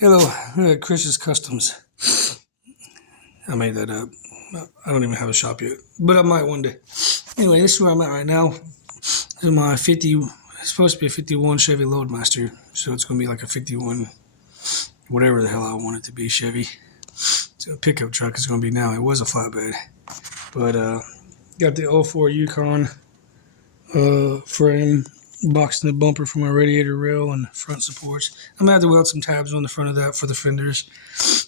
Hello, Chris's Customs. I made that up. I don't even have a shop yet, but I might one day. Anyway, this is where I'm at right now. This is my 50. It's supposed to be a 51 Chevy Loadmaster, so it's going to be like a 51, whatever the hell I want it to be, Chevy. So a pickup truck is going to be now. It was a flatbed, but got the 04 Yukon frame, boxing the bumper for my radiator rail and front supports. I'm going to have to weld some tabs on the front of that for the fenders.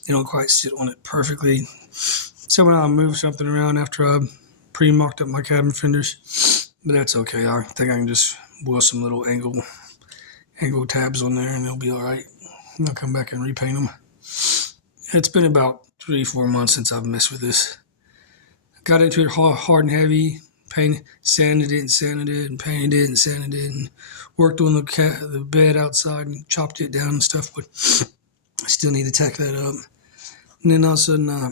They don't quite sit on it perfectly. So when I move something around after I pre-mocked up my cabin fenders, but that's okay. I think I can just weld some little angle tabs on there and they'll be all right. I'll come back and repaint them. It's been about 3-4 months since I've messed with this. Got into it hard and heavy, sanded it and painted it and sanded it and worked on the bed outside and chopped it down and stuff, but I still need to tack that up. And then all of a sudden, I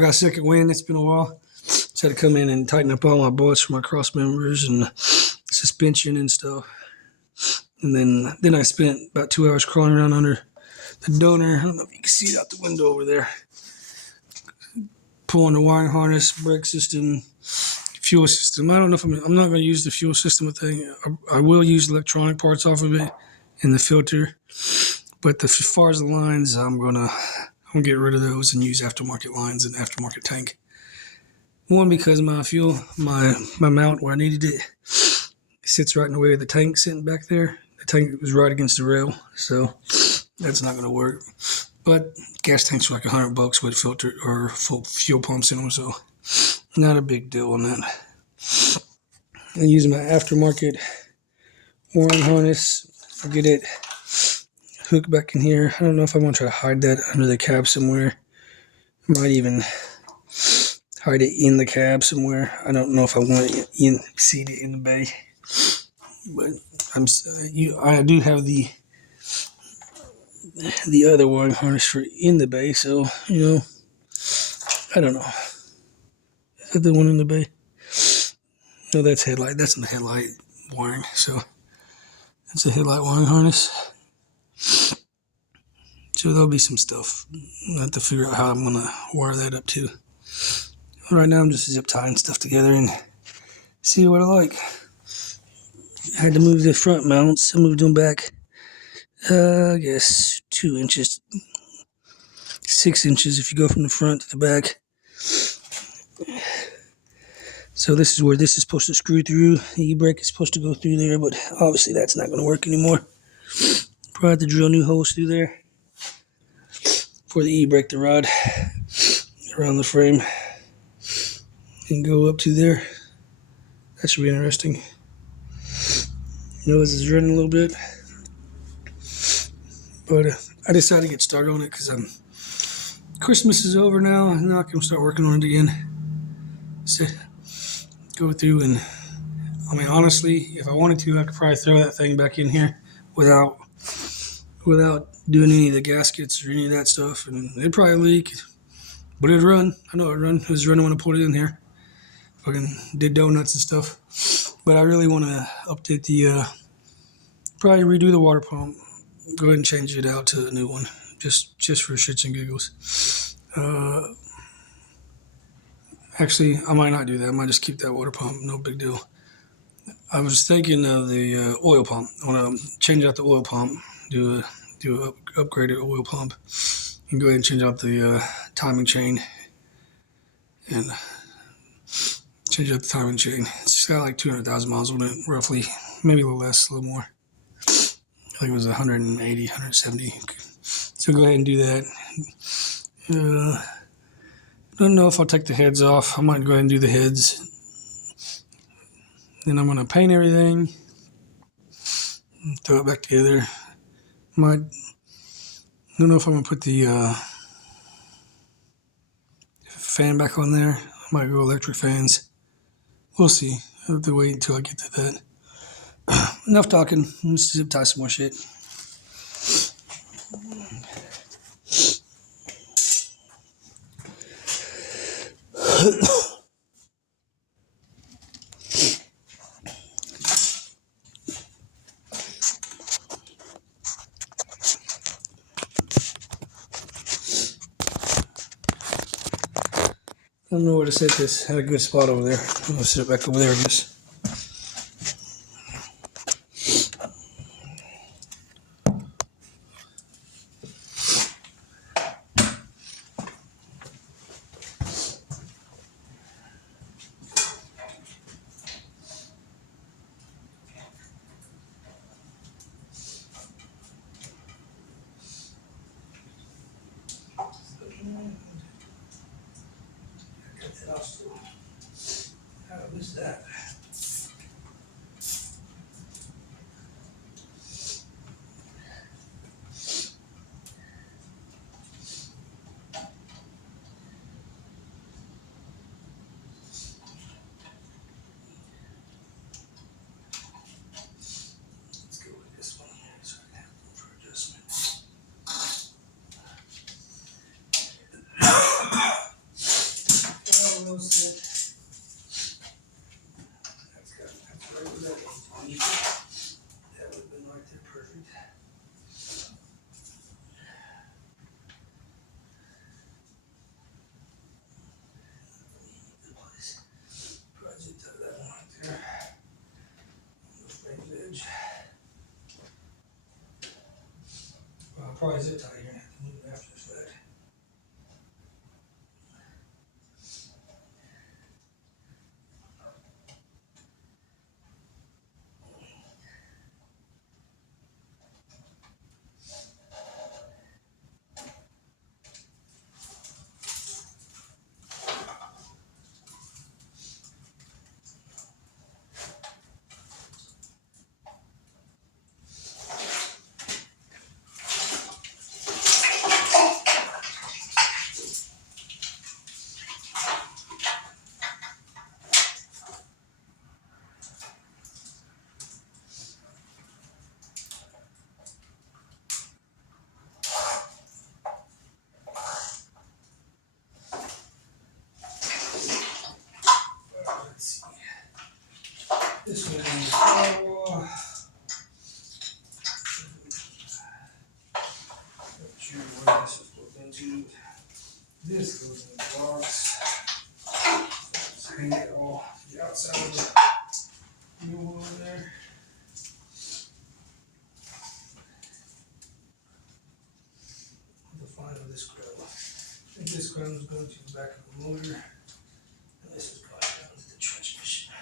got a second wind. It's been a while. So I had to come in and tighten up all my bolts for my cross members and suspension and stuff. And then I spent about 2 hours crawling around under the donor. I don't know if you can see it out the window over there. Pulling the wiring harness, brake system, fuel system. I don't know if I'm not going to use the fuel system thing. I will use electronic parts off of it and the filter. But as far as the lines, I'm gonna get rid of those and use aftermarket lines and aftermarket tank. One, because my mount where I needed it sits right in the way of the tank sitting back there. The tank was right against the rail, so that's not going to work. But gas tanks are like $100 with filter or full fuel pumps in them, so not a big deal on that. I'm using my aftermarket wiring harness. I'll get it hooked back in here. I don't know if I want to try to hide that under the cab somewhere. I might even hide it in the cab somewhere. I don't know if I want it seated in the bay, but I do have the other wiring harness for in the bay, so I don't know. Is that the one in the bay? No, that's headlight. That's in the headlight wiring. So that's a headlight wiring harness. So there'll be some stuff. I have to figure out how I'm gonna wire that up too. Right now I'm just zip tying stuff together and see what I like. I had to move the front mounts. I moved them back, I guess 2 inches, 6 inches if you go from the front to the back. So this is where this is supposed to screw through. The e-brake is supposed to go through there, but obviously that's not going to work anymore. Probably have to drill new holes through there for the e-brake to rod around the frame and go up to there. That should be interesting. Nose is running a little bit, but I decided to get started on it because Christmas is over now, and now I can start working on it again. So go through and, honestly, if I wanted to, I could probably throw that thing back in here without doing any of the gaskets or any of that stuff, and it'd probably leak, but it'd run. I know it'd run. It was running when I put it in here. Fucking did donuts and stuff. But I really want to update probably redo the water pump. Go ahead and change it out to a new one, just for shits and giggles. Actually, I might not do that. I might just keep that water pump. No big deal. I was thinking of the oil pump. I want to change out the oil pump, do a upgraded oil pump, and go ahead and change out the timing chain and change out the timing chain. It's got like 200,000 miles on it, roughly, maybe a little less, a little more. I think it was 180, 170. So go ahead and do that. Don't know if I'll take the heads off. I might go ahead and do the heads. Then I'm going to paint everything, throw it back together. I don't know if I'm going to put the fan back on there. I might go electric fans. We'll see. I have to wait until I get to that. Enough talking. Let's zip tie some more shit. I don't know where to set this. Had a good spot over there. I'm gonna sit it back over there, I guess. How was that? Let's go with this one here so I can have room for adjustment. Oh, we'll sit. That's right where that needs to be. That would have been right there, perfect. Good place. Project out that one right there. Frame edge. Well, I'll probably zip tie here and have to move it after the fact. Let's see. This one is firewall. Not sure where this is plugged into. This goes in the box. Just hang it all to the outside of the new one over there. The fine of this grill. I think this ground is going to the back of the motor. And this is going down to the transmission.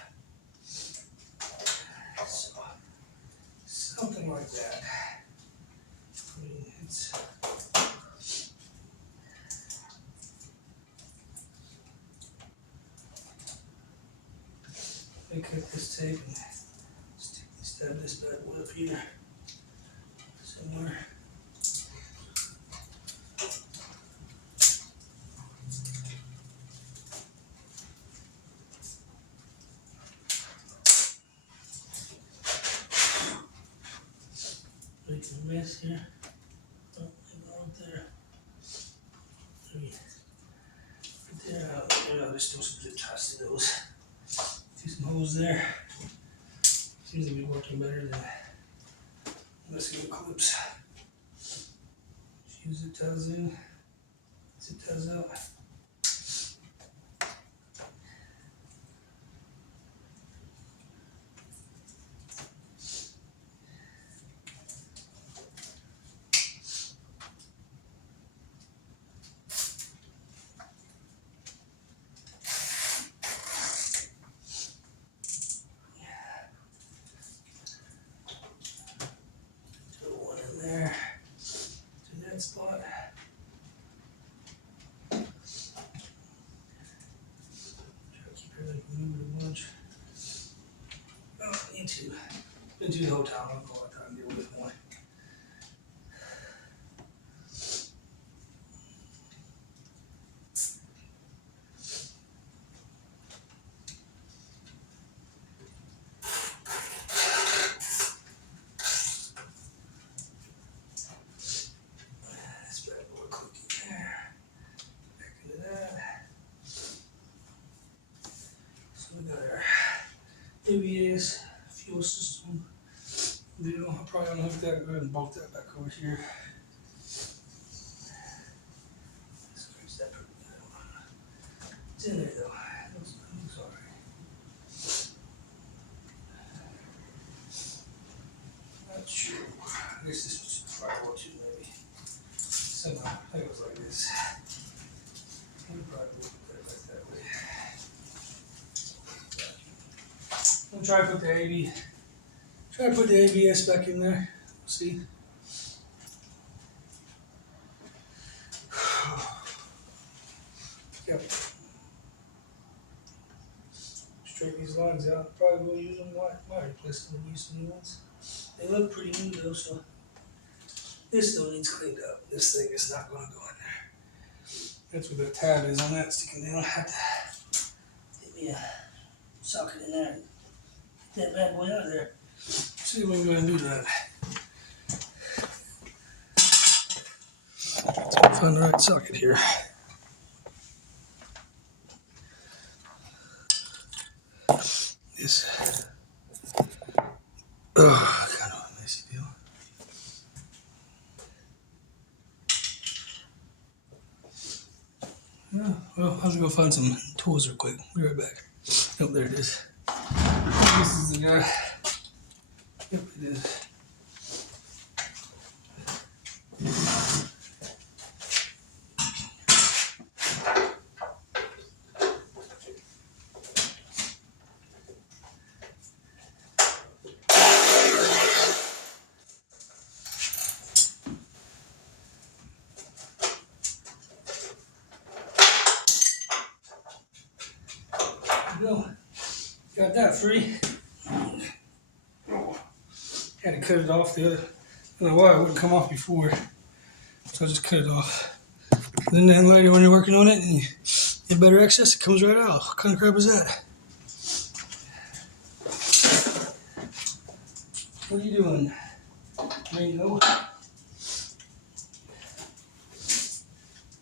So, something like that. I mean, it's. I cut this tape and stab this bad boy up here somewhere. Make a mess here. Oh, right there. Maybe right there. There's still some zip ties to those. See some holes there. Seems to be working better than messing with clips. Use zip ties in, zip ties out. Spot. Try to keep everything moving a bunch. I don't need to. Been to the hotel, I don't know what time to deal with one. ABS, fuel system deal. I'm probably gonna hook that, go ahead and bolt that back over here. Scratch that pretty good. It's in So no, I think it was like this. Probably put it like that way. I'm gonna try to put the AB. Try to put the ABS back in there. See. Yep. Straighten these lines out. Probably will use them. Might replace them and use some new ones. They look pretty new though, so this still needs cleaned up. This thing is not going to go in there. That's what that tab is on that sticking down. I have to get me a socket in there and get that bad boy out of there. See if we can go ahead and do that. Let's find the right socket here. This. Oh, kind of a messy deal. Yeah, well, I'll have to go find some tools real quick. Be right back. Oh, there it is. This is the guy. Yep, it is. Go. Got that free. Had to cut it off the other. I don't know why it wouldn't come off before. So I just cut it off. And then later when you're working on it and you get better access, it comes right out. What kind of crap is that? What are you doing? Ringo?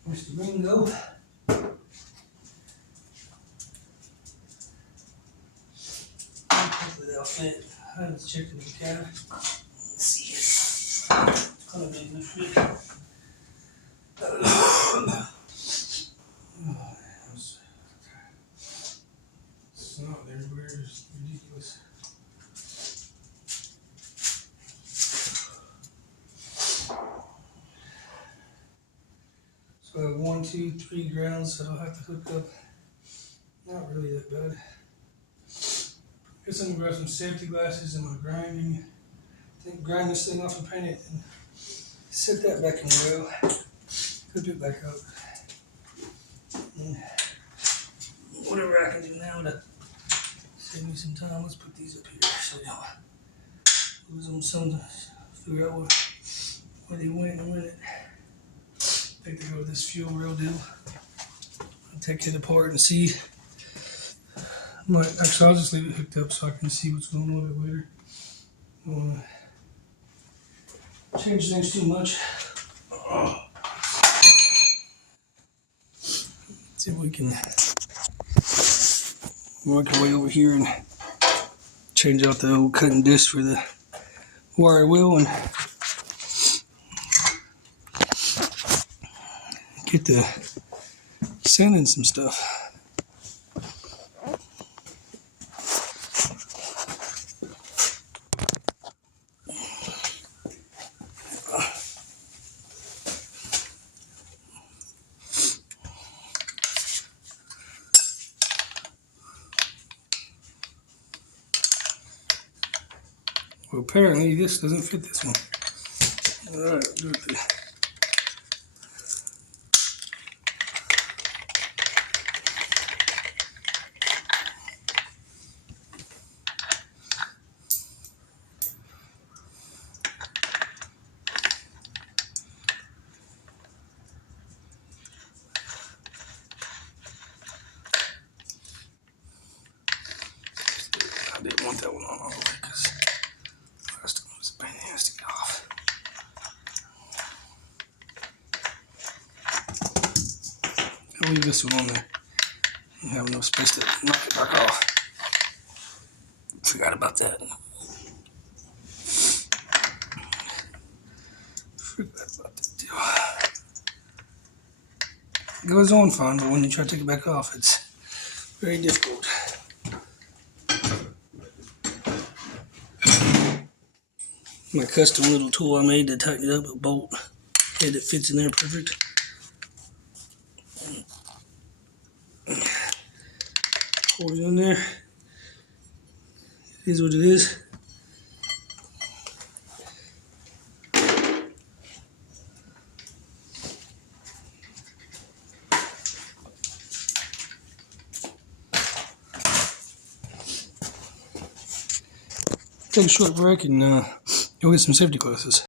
Mr. Ringo? Hopefully they'll fit. I haven't checked the cab. Let's see it. It's gonna be a good fit. Snot everywhere is ridiculous. So I have 1, 2, 3 grounds that I'll have to hook up. Not really that bad. Guess I'm gonna grab some safety glasses and my grinding. I think grind this thing off and paint it and set that back in the row. Flip it back up. And whatever I can do now to save me some time, let's put these up here so we don't lose them some to figure out where they went in a minute. I think they go with this fuel rail deal. I'll take it apart and see. Actually, I'll just leave it hooked up so I can see what's going on with it later. I don't want to change things too much. See if we can work our way over here and change out the old cutting disc for the wire wheel and get the sanding some stuff. Well, apparently this doesn't fit this one. Alright, do it there. I didn't want that one on all the way because the rest of them was a pain in the ass to get off. I'll leave this one on there. I have enough space to knock it back off. Forgot about that. Forgot about that deal. It goes on fine, but when you try to take it back off, it's very difficult. My custom little tool I made to tighten it up, a bolt head that fits in there perfect. Hold it in there. It is what it is. Take a short break and go get some safety glasses.